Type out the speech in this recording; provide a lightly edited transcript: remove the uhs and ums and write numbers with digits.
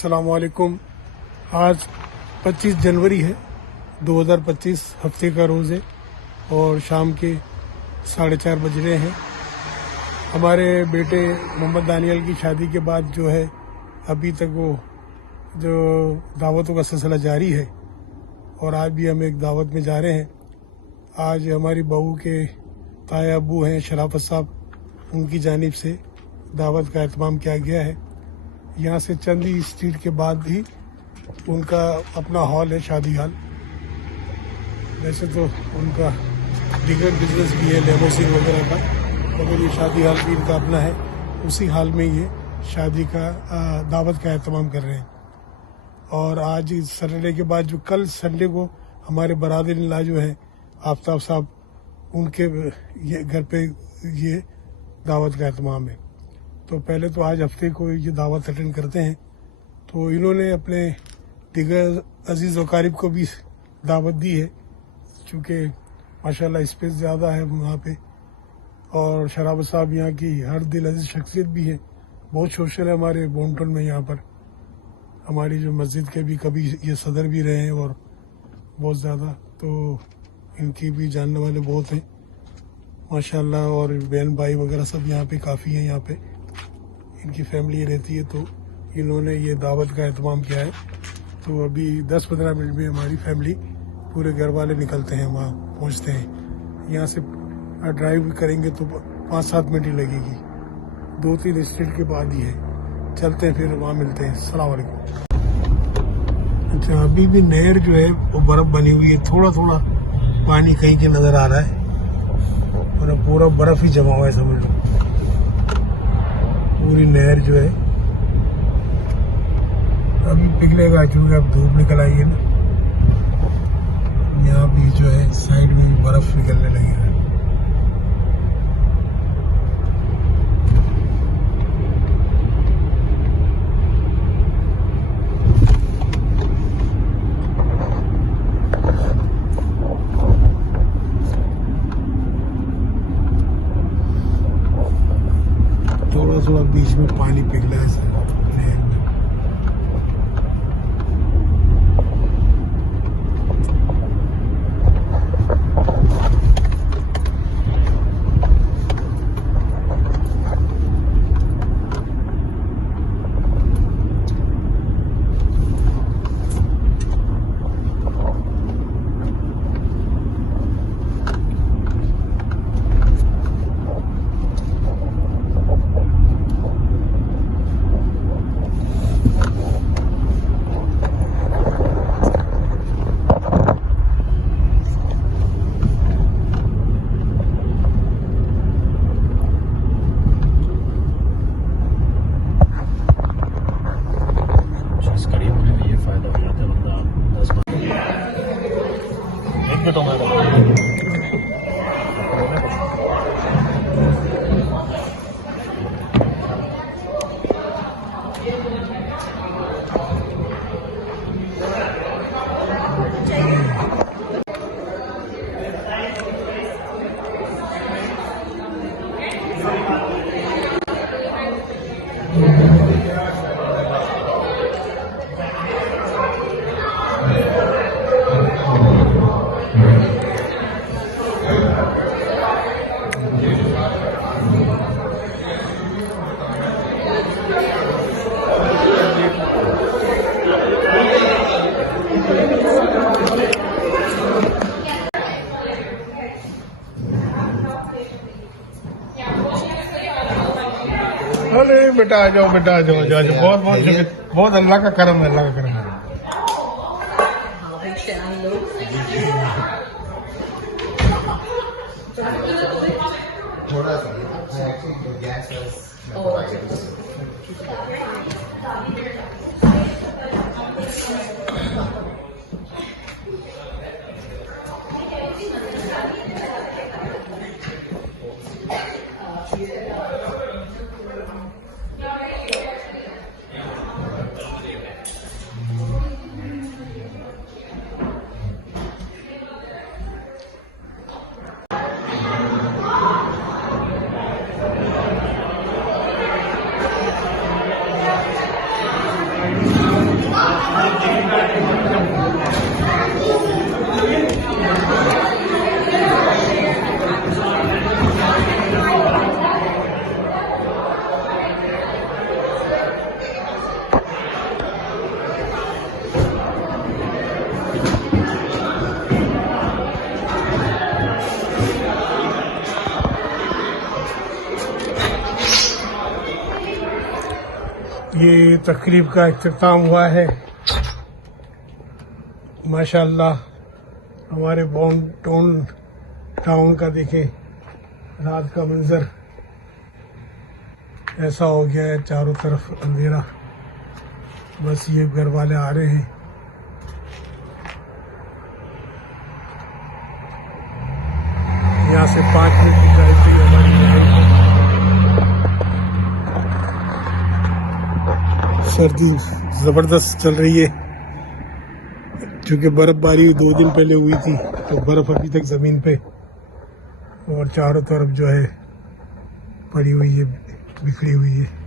अस्सलामुअलैकुम। आज 25 जनवरी है 2025, हफ्ते का रोज़ है और शाम के 4:30 बज रहे हैं। हमारे बेटे मोहम्मद दानियल की शादी के बाद जो है अभी तक वो जो दावतों का सिलसिला जारी है और आज भी हम एक दावत में जा रहे हैं। आज हमारी बहू के ताया अबू हैं शराफत साहब, उनकी जानिब से दावत का एहतमाम किया गया है। यहाँ से चंद ही स्ट्रीट के बाद ही उनका अपना हॉल है, शादी हॉल। वैसे तो उनका दीगर बिजनेस भी है लेमोसिन वगैरह का, मगर ये शादी हॉल भी इनका अपना है। उसी हाल में ये शादी का दावत का एहतमाम कर रहे हैं। और आज सैटरडे के बाद जो कल संडे को हमारे बरादर-इन-लॉ जो है आफ्ताब साहब, उनके ये घर पे ये दावत का एहतमाम है। तो पहले तो आज हफ्ते को ये दावत अटेंड करते हैं। तो इन्होंने अपने दिगर अजीज़ वकारिब को भी दावत दी है, चूँकि माशाल्लाह स्पेस ज़्यादा है वहाँ पे। और शराफत साहब यहाँ की हर दिल अजीज़ शख्सियत भी है, बहुत सोशल है हमारे बोनटन में। यहाँ पर हमारी जो मस्जिद के भी कभी ये सदर भी रहे हैं और बहुत ज़्यादा, तो इनकी भी जानने वाले बहुत हैं माशाल्लाह। और बहन भाई वगैरह सब यहाँ पे काफ़ी हैं, यहाँ पे इनकी फैमिली रहती है। तो इन्होंने ये दावत का एहतमाम किया है। तो अभी 10-15 मिनट में हमारी फैमिली पूरे घर वाले निकलते हैं, वहाँ पहुँचते हैं। यहाँ से ड्राइव करेंगे तो 5-7 मिनट ही लगेगी, 2-3 स्ट्रीट के बाद ही है। चलते हैं, फिर वहाँ मिलते हैं। अस्सलाम वालेकुम। अच्छा, अभी भी नहर जो है वो बर्फ बनी हुई है, थोड़ा थोड़ा पानी कहीं के नज़र आ रहा है और पूरा बर्फ ही जमा हुआ है, समझ लो। पूरी नहर जो है अभी पिघलेगा, चूँकि अब धूप निकल आई है ना। यहाँ भी जो है साइड में बर्फ पिघलने लगी है। थोड़ा थोड़ा बीच में पानी पिघला है नहर में। अरे बेटा आ जाओ, बेटा आ जाओ, बहुत बहुत बहुत अल्लाह का करम है, अल्लाह का करम है। थोड़ा सा ये तकरीब का इख्तिताम हुआ है। माशाअल्लाह हमारे टाउन का देखें रात का मंजर ऐसा हो गया है, चारों तरफ अंधेरा। बस ये घर वाले आ रहे हैं। यहाँ से 5 मिनट की ड्राइव पे हमारी सर्दी जबरदस्त चल रही है, क्योंकि बर्फबारी 2 दिन पहले हुई थी, तो बर्फ अभी तक जमीन पे और चारों तरफ जो है पड़ी हुई है, बिखरी हुई है।